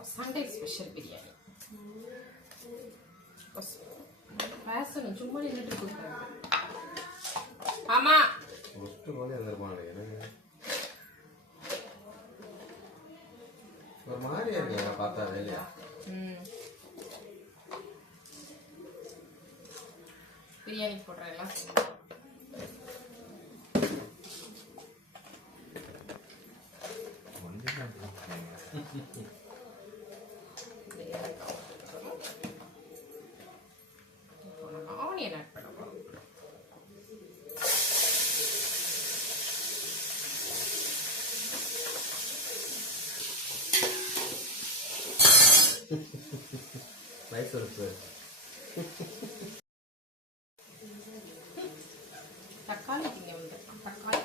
போறோம். Sunday special biryani. பேசணும், சும்மா நின்றுட்டு இருக்காங்க. ஆமா ஒரு மாதிரி இருக்கு பார்த்தா வேலையா. பிரியாணி போடுறேன். ஆனியன் ஆட் பண்ண போறோம். நைஸ் இருக்கு. தக்காளி திங்க வந்து தக்காளி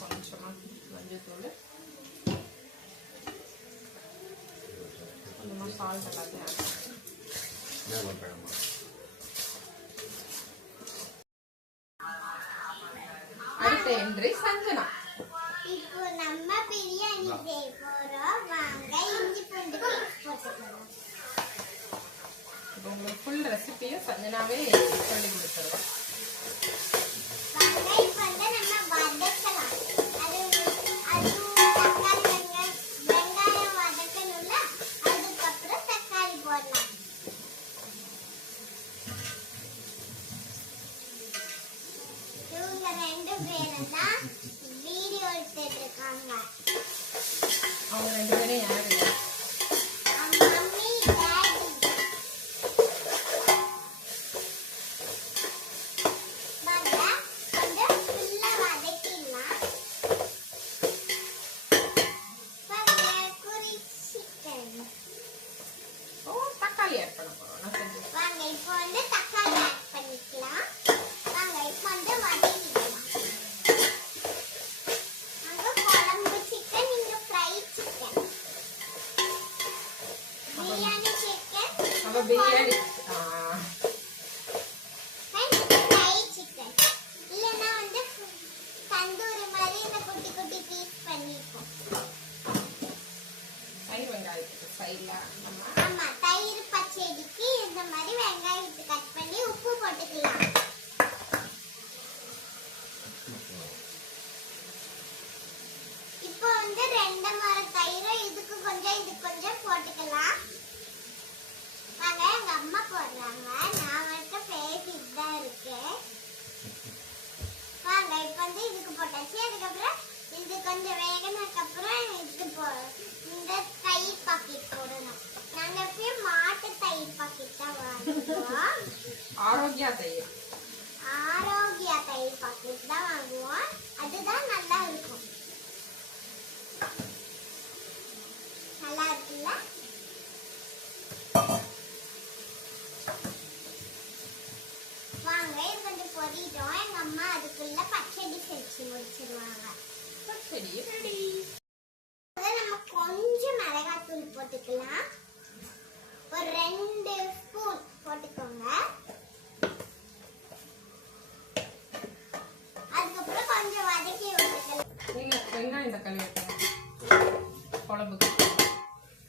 கொஞ்சமா மஞ்சத்தூள் கொஞ்சமா சால்ட் எல்லாத்தையும் அடுத்த என்று சஞ்சனா. இப்போ நம்ம பிரியாணி செய்ய போறோம். வாங்க இஞ்சி பூண்டு பேஸ்ட் போட்டுக்கலாம். இப்போ உங்களுக்கு ஃபுல் ரெசிபியும் சஞ்சனாவே சொல்லி கொடுத்துருவோம். வாங்க இப்போ நம்ம வதக்கலாம். அது தக்காளி வெங்காயம் வதக்கணும்ல, அதுக்கப்புறம் தக்காளி போடலாம். இவங்க ரெண்டு பேரும் தான் வீடியோ எடுத்துட்டு இருக்காங்க. அவங்க ரெண்டு பேரும் யாரு? Mummy daddy. வாங்க கொஞ்சம் ஃபுல்லா வதக்கிடலாம். வாங்க குறி சிக்கன். ஓ, தக்காளி ஆட் பண்ண போறோம். நான் செஞ்சு வாங்க இப்போ தக்காளி ஆட் பண்ணிக்கலாம். வாங்க இப்போ வதக்கிக்கலாம். அங்க குழம்பு சிக்கன், இங்க ஃப்ரை சிக்கன், பிரியாணி சிக்கன், அவ பிரியாணி ஃப்ரை சிக்கன். இல்லனா தந்தூரி மாதிரி இந்த குட்டி குட்டி பீஸ் பண்ணிருக்கோம். தயிர் வெங்காயத்துக்கு சைட்ல நம்ம ஆமா, தயிர் பச்சடிக்கு இந்த மாதிரி வெங்காயத்தை கட் பண்ணி உப்பு போட்டுக்கலாம். இப்போ ரெண்டு மர தயிர் இதுக்கு கொஞ்சம் போட்டுக்கலாம். வாங்க எங்க அம்மா போடுறாங்க, நான் மட்டும் பேசிட்டு தான் இருக்கேன். வாங்க இப்போ இதுக்கு போட்டாச்சு. அதுக்கப்புறம் இது கொஞ்சம் வேகனதுக்கு அப்புறம் இந்த தயிர் பாக்கெட் போடணும். நாங்க எப்பயும் மாட்டு தயிர் பாக்கெட் தான் வாங்குவோம். ஆரோக்கியா தயிர் பாக்கெட் தான் வாங்குவோம். அதுதான் நல்லா இருக்கும். நல்லா இருக்குல்ல? வாங்க இது கொஞ்சம் பொரிட்டோம். எங்க அம்மா அதுக்குள்ள பச்சடி செஞ்சு முடிச்சிருவாங்க. பச்சடி ரெடி. நம்ம கொஞ்சம் மிளகாத்தூள் போட்டுக்கலாம். ஒரு 2 ஸ்பூன் போட்டுக்கோங்க. அதுக்கப்புறம் கொஞ்சம் வதக்கி விட்டுக்கலாம். நீங்க வெங்காயம் தக்காளி வைக்கணும் குழம்புக்கு.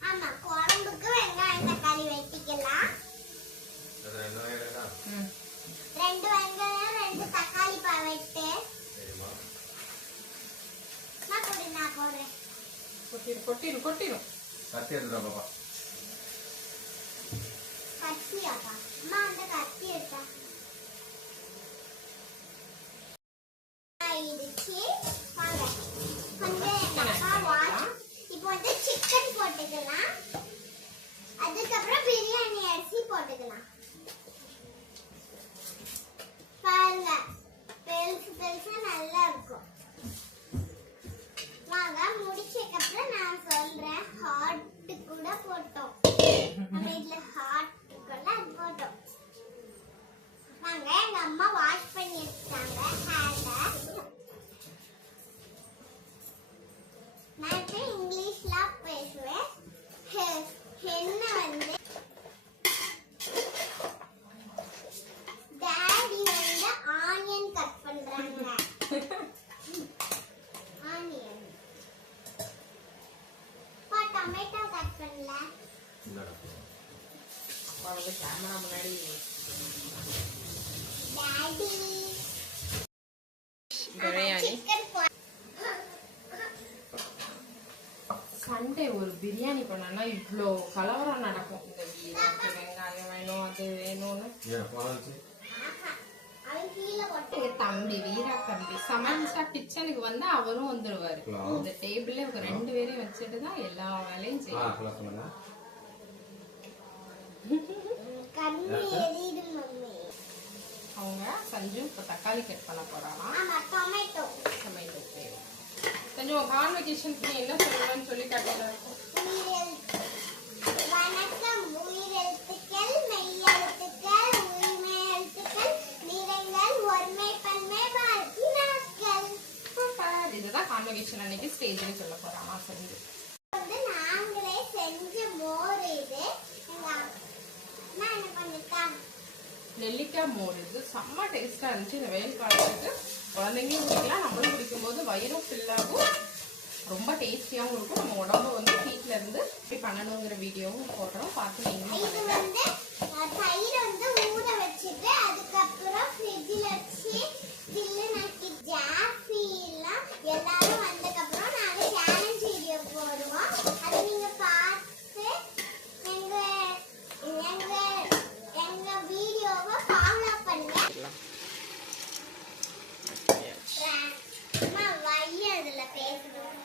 ஆமா, குழம்புக்கு வெங்காயம் தக்காளி வெட்டிக்கலாம். 2 வெங்காயம் 2 தக்காளி வெட்டு. நான் போடுறேன். கொட்டிடும் கத்தி எடுத்துடா பாப்பா. கத்தியாப்பா அம்மா, அந்த கத்தி எடுத்தா ஆயிடுச்சு. வாங்க இப்போ சிக்கன் போட்டுக்கலாம். அதுக்கப்புறம் பிரியாணி அரிசி போட்டுக்கலாம். பாருங்க, பெருசா நல்லா இருக்கும். வாங்க முடிச்சதுக்கப்புறம் நான் சொல்றேன். ஹாட் கூட போட்டோம். நம்ம இதுல ஹாட் கூட அது போட்டோம். வாங்க எங்க அம்மா வாஷ் பண்ணி எடுத்தாங்க ஹேண்ட. நான் இப்ப இங்கிலீஷ்ல பேசுவேன். என்ன டாடி ஆனியன் கட் பண்றாங்க. பாப்பா வந்து கேமரா முன்னாடி டாடி பிரியாணி. சிக்கன் சண்டே ஒரு பிரியாணி பண்ணனா இவ்வளோ கலவரம் நடக்கும். இந்த வீராக்கு வெங்காயம் வேணும், அது வேணும்னு. ஏன் போனாச்சு அவன் கீழே போட்டு எங்க தம்பி வீரா தம்பி சமன்ஸ்டா கிச்சனுக்கு வந்து அவரும் வந்துருவாரு. இந்த டேபிள்ல இவங்க 2 பேரையும் வச்சுட்டு தான் எல்லா வேலையும் செய்யும். சொல்லுங்க கண்ணு எரியுது மம்மி. அவங்க சஞ்சு இப்ப தக்காளி கட் பண்ண போறாராம். ஆமா டொமேட்டோ. டொமேட்டோ தேவை. சஞ்சு கான்வெகேஷனுக்கு நீ என்ன சொல்லணும்னு சொல்லி காட்டுல இருக்கும். வணக்கம் உயிரெழுத்துக்கள் மெய்யெழுத்துக்கள் உரிமையெழுத்துக்கள் நிறைங்கள் ஒருமை பன்மை வாழ்த்துக்கள். இதுதான் கான்வெகேஷன் அன்னைக்கு ஸ்டேஜ்ல சொல்ல போறாமா சஞ்சு. வந்து நாங்களே செஞ்ச மோர் இது. எங்க அம்மா என்ன பண்ணிட்டா? நெல்லிக்காய் மோர் இது செம்ம டேஸ்டா இருந்துச்சு. இந்த வெயில் காலத்துக்கு குழந்தைங்களும் குடிக்கலாம், நம்மளும் குடிக்கும்போது வயிறும் ஃபில் ஆகும், ரொம்ப டேஸ்டியாகவும் இருக்கும். நம்ம உடம்பு வந்து ஹீட்ல இருந்து இப்படி பண்ணணுங்கிற வீடியோவும் போடுறோம், பார்த்து நீங்களும் இது பண்ணுங்க. வந்து தயிர் வந்து ஊற வச்சுட்டு அதுக்கப்புறம் ஃப்ரிட்ஜில் வச்சு சில்லு நக்கி ஜாஃபி எல்லாம் எல்லாரும் வந்ததுக்கப்புறம் நாங்கள் சேலஞ்ச் வீடியோ போடுவோம். அது நீங்கள் பார்த்து எங்க வீடியோவை ஃபாலோ பண்ணுங்க. அம்மா வைய அதுல பேசணும்.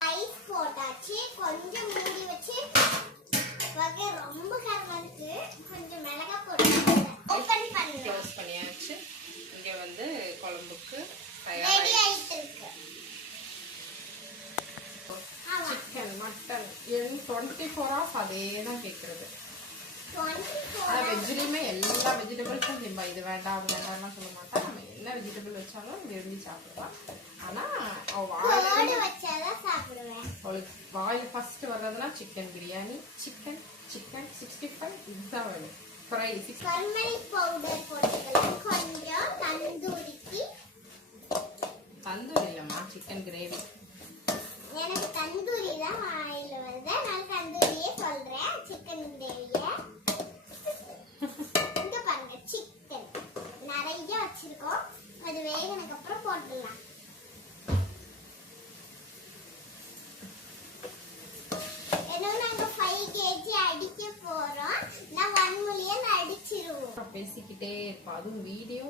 ஐஸ் போட்டாச்சு, கொஞ்சம் மூடி வச்சு வகை ரொம்ப காரமா இருக்கு, கொஞ்சம் மிளகா போட்டு ஓபன் பண்ணுங்க. க்ளோஸ் பண்ணியாச்சு. இங்க வந்து குழம்புக்கு ரெடி தயாராகி ஆயிட்டு இருக்கு. ஆமா சிக்கன் மட்டன் 24 hours அதே தான் கேட்கறது. 24 ஆனா வெஜ்ஜிலையுமே எல்லா வெஜிடபிள்ஸும் நம்ம இது வேண்டாம் அது வேண்டாம்லாம் சொல்ல மாட்டா. நம்ம என்ன வெஜிடபிள் வச்சாலும் விரும்பி சாப்பிடலாம். ஆனா அவ கோடு வச்சாதான் சாப்பிடுவேன். அவளுக்கு வாயில் ஃபர்ஸ்ட் வர்றதுன்னா சிக்கன் பிரியாணி, சிக்கன் சிக்கன் 65 இதுதான் வேணும். ஃப்ரை டர்மரிக் பவுடர் போட்டுக்கலாம், கொஞ்சம் தந்தூரிக்கு. தந்தூரி இல்லம்மா, சிக்கன் கிரேவி. எனக்கு தந்தூரி தான் வாயில வருது, நான் தந்தூரியே சொல்றேன். சிக்கன் கிரேவிய இங்க பாருங்க, சிக்கன் நிறைய வச்சிருக்கோம். அது வேகனுக்கு அப்புறம் போட்டுடலாம். ஏன்னா நாங்க 5 kg அடிக்க போறோம், நான் 1 million அடிச்சிருவோம். பேசிக்கிட்டே இருப்பா, அதுவும் வீடியோ.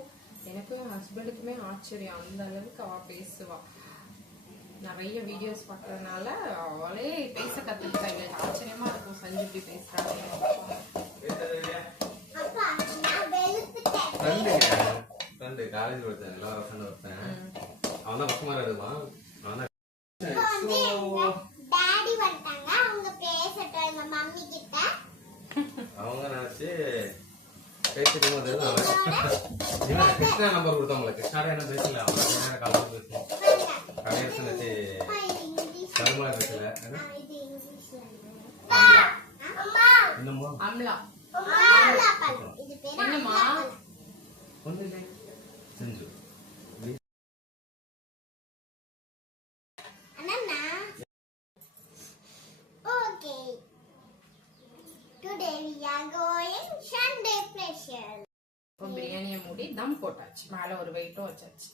எனக்கும் என் ஹஸ்பண்டுக்குமே ஆச்சரியம், அந்த அளவுக்கு அவ பேசுவா. நிறைய வீடியோஸ் பார்க்கறதுனால அவளே பேச கத்துக்கிட்டா. எங்களுக்கு ஆச்சரியமா இருக்கும், சஞ்சு இப்படி பேசுறாங்க. அப்பா நான் வெளுத்துட்டேன். ஃப்ரெண்டு காலேஜ் படித்தேன், எல்லா ஃப்ரெண்டு ஒருத்தன். அவன் தான் பக்கமாக எடுப்பான். அவன் தான் இப்போ வந்து எங்க டாடி வந்துட்டாங்க, அவங்க பேசட்டும் எங்க மம்மி கிட்ட. அவங்க நினைச்சு பேசிட்டு போது கிருஷ்ணா நம்பர் கொடுத்தவங்கள கிருஷ்ணா என்ன பேசல, அவங்க காலேஜ் பேசணும் கடைசி நினைச்சு அப்பா, இது இங்கிலீஷ். கருமலா பேசல. இது இங்கிலீஷ்ல. என்னமோ அம்லா ஆம்லாப்பழம். இது பேரு என்னம்மா? ஆம்லாப்பழம். ஒண்ணு இல்லை செஞ்சு அண்ணா okay, today we are going Sunday special. இப்போ பிரியாணியை மூடி தம் போட்டாச்சு, மேல ஒரு வெயிட்டும் வச்சாச்சு.